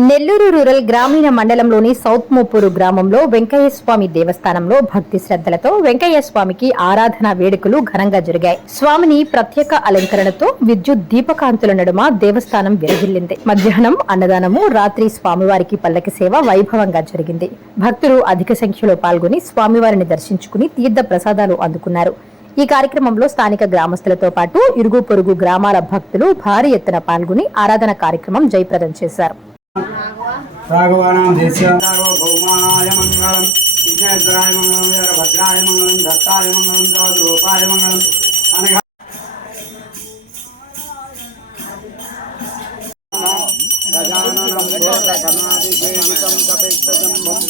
Nellore rural గ్రామీణ మండలంలోని south Muppuru గ్రామంలో వెంకయ్య స్వామి దేవస్థానంలో భక్తి శ్రద్ధలతో వెంకయ్య స్వామికి ఆరాధన వేడుకలు ఘనంగా జరిగాయి. స్వామిని ప్రత్యేక అలంకరణతో విద్యుత్ దీపకాంతుల నడుమ దేవస్థానం వెలుగిల్లింది మధ్యాహ్నం అన్నదానము రాత్రి స్వామివారికి పల్లకి సేవ వైభవంగా జరిగింది. భక్తులు అధిక సంఖ్యలో పాల్గొని స్వామివారిని దర్శించుకుని తీర్థ ప్రసాదాలు అందుకున్నారు. ఈ కార్యక్రమంలో స్థానిక గ్రామస్తులతో పాటు ఇరుగు పొరుగు గ్రామాల భక్తులు భారీ ఎత్తున పాల్గొని ఆరాధన కార్యక్రమం జయప్రదం చేశారు. రాఘవానాం దేశ్యం సార్వభౌమాయ మంగళం విఘ్నేశ్వరాయ మంగళం వీరభద్రాయ మంగళం దత్తాయ మంగళం ద్రౌద్రూపాయ మంగళం అనగా గజాననం భూతగణాధిసేవితం కపిష్టజంబం